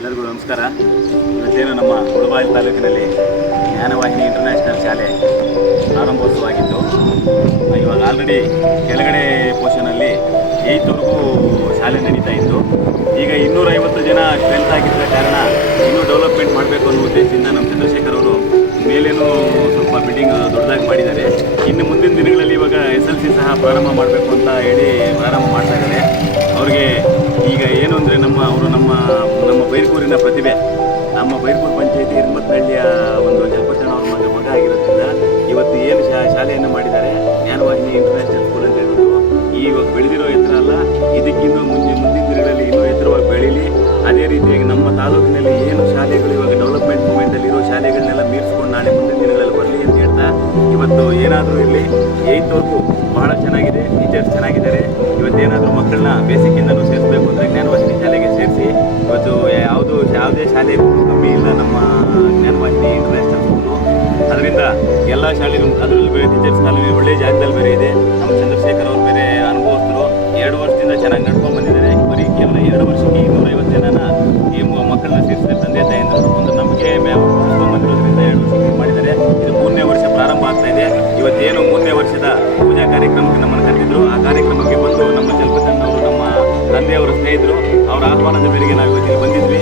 ಎಲ್ಲರಿಗೂ ನಮಸ್ಕಾರ. ಇವತ್ತೇನು ನಮ್ಮ ಮುಳಬಾಗಿಲು ತಾಲೂಕಿನಲ್ಲಿ ಜ್ಞಾನವಾಹಿನಿ ಇಂಟರ್ನ್ಯಾಷನಲ್ ಶಾಲೆ ಪ್ರಾರಂಭೋತ್ಸವವಾಗಿತ್ತು ಇವಾಗ ಆಲ್ರೆಡಿ ಕೆಳಗಡೆ ಪೋರ್ಷನಲ್ಲಿ ಏಯ್ತ್ವರೆಗೂ ಶಾಲೆ ನಡೀತಾ ಇತ್ತು. ಈಗ ಇನ್ನೂರೈವತ್ತು ಜನ ಸ್ಟ್ರೆಂತ್ ಆಗಿದ್ದ ಕಾರಣ ಇನ್ನೂ ಡೆವಲಪ್ಮೆಂಟ್ ಮಾಡಬೇಕು ಅನ್ನೋ ಉದ್ದೇಶದಿಂದ ನಮ್ಮ ಚಂದ್ರಶೇಖರ್ ಅವರು ಮೇಲೇನೂ ಸ್ವಲ್ಪ ಬಿಲ್ಡಿಂಗ್ ದೊಡ್ಡದಾಗಿ ಮಾಡಿದ್ದಾರೆ. ಇನ್ನು ಮುಂದಿನ ದಿನಗಳಲ್ಲಿ ಇವಾಗ ಎಸ್ ಎಲ್ ಸಿ ಸಹ ಪ್ರಾರಂಭ ಮಾಡಬೇಕು ಅಂತ ಹೇಳಿ ಪ್ರಾರಂಭ ಮಾಡ್ತಾ ಇದ್ದಾರೆ. ಅವ್ರಿಗೆ ಈಗ ಏನು ಅಂದರೆ ನಮ್ಮ, ಅವರು ನಮ್ಮ ಬೈರ್ಕೂರಿನ ಪ್ರತಿಭೆ ನಮ್ಮ ಬೈರ್ಕೂರು ಪಂಚಾಯತಿ ಹಿರ್ಮತ್ನಹಳ್ಳಿಯ ಒಂದು ಜಲಪತಣ ಅವರ ಮಗ ಮಗ ಆಗಿರೋದ್ರಿಂದ ಇವತ್ತು ಏನು ಶಾಲೆಯನ್ನು ಮಾಡಿದ್ದಾರೆ. ಜ್ಞಾನವಾಹಿನಿ ಇಂಟರ್ನ್ಯಾಷನಲ್ ಸ್ಕೂಲ್ ಅಂತ ಹೇಳ್ಬಿಟ್ಟು. ಇವಾಗ ಬೆಳೆದಿರೋ ಎತ್ತರ ಅಲ್ಲ, ಇದಕ್ಕಿಂತ ಮುಂದೆ ಮುಂದಿನ ದಿನಗಳಲ್ಲಿ ಇನ್ನೂ ಎತ್ತರವಾಗಿ ಬೆಳೀಲಿ. ಅದೇ ರೀತಿಯಾಗಿ ನಮ್ಮ ತಾಲೂಕಿನಲ್ಲಿ ಏನು ಶಾಲೆಗಳು ಇವಾಗ ಡೆವಲಪ್ಮೆಂಟ್ ಮೂಮೆಂಟಲ್ಲಿ ಇರೋ ಶಾಲೆಗಳನ್ನೆಲ್ಲ ಮೀರಿಸ್ಕೊಂಡು ನಾಳೆ ಮುಂದಿನ ದಿನಗಳಲ್ಲಿ ಬರಲಿ ಅಂತ ಹೇಳ್ತಾ, ಇವತ್ತು ಏನಾದರೂ ಇರಲಿ ಏಯ್ತ್ವರೆಗೂ ಬಹಳ ಚೆನ್ನಾಗಿದೆ ಯಾವುದು ಶಾಲೆಗೂ ಕಮ್ಮಿ ಇಲ್ಲ ನಮ್ಮ ಜ್ಞಾನವಾಹಿನಿ ಇಂಟರ್ನ್ಯಾಷನಲ್ ಸ್ಕೂಲು ಅದರಿಂದ ಎಲ್ಲ ಶಾಲೆಗಳು, ಅದರಲ್ಲಿ ಬೇರೆ ಟೀಚರ್ಸ್ ಕಾಲೇಜ್ ಒಳ್ಳೆಯ ಜಾಗದಲ್ಲಿ ಬೇರೆ ಇದೆ. ನಮ್ಮ ಚಂದ್ರಶೇಖರ್ ಅವರು ಬೇರೆ ಅನುಭವಸ್ಥರು. ಎರಡು ವರ್ಷದಿಂದ ಚೆನ್ನಾಗಿ ನಡ್ಕೊಂಡು ಬಂದಿದ್ದಾರೆ. ಬರೀ ಕೇವಲ ಎರಡು ವರ್ಷಕ್ಕೆ ಇನ್ನೂರೈವತ್ತು ಜನನ ಈ ಮಕ್ಕಳನ್ನ ಸೇರಿಸಿದ. ತಂದೆ ತಾಯಿಂದ ಒಂದು ನಂಬಿಕೆ ಉಳಿಸ್ಕೊಂಡು ಬಂದಿರೋದ್ರಿಂದ ಎರಡು ವರ್ಷಕ್ಕೆ ಮಾಡಿದ್ದಾರೆ. ಇದು ಮೂರನೇ ವರ್ಷ ಪ್ರಾರಂಭ ಆಗ್ತಾ ಇದೆ. ಇವತ್ತೇನು ಮೂರನೇ ವರ್ಷದ ಪೂಜಾ ಕಾರ್ಯಕ್ರಮಕ್ಕೆ ನಮ್ಮನ್ನು ಕರೆದಿದ್ರು. ಆ ಕಾರ್ಯಕ್ರಮಕ್ಕೆ ಬಂದು ನಮ್ಮ ಜಲಪತಣ್ಣವರು ನಮ್ಮ ತಂದೆಯವರ ಸ್ನೇಹಿತರು, ಅವರ ಆಹ್ವಾನದ ಮೇರೆಗೆ ನಾವು ಇವತ್ತಿಗೆ ಬಂದಿದ್ವಿ.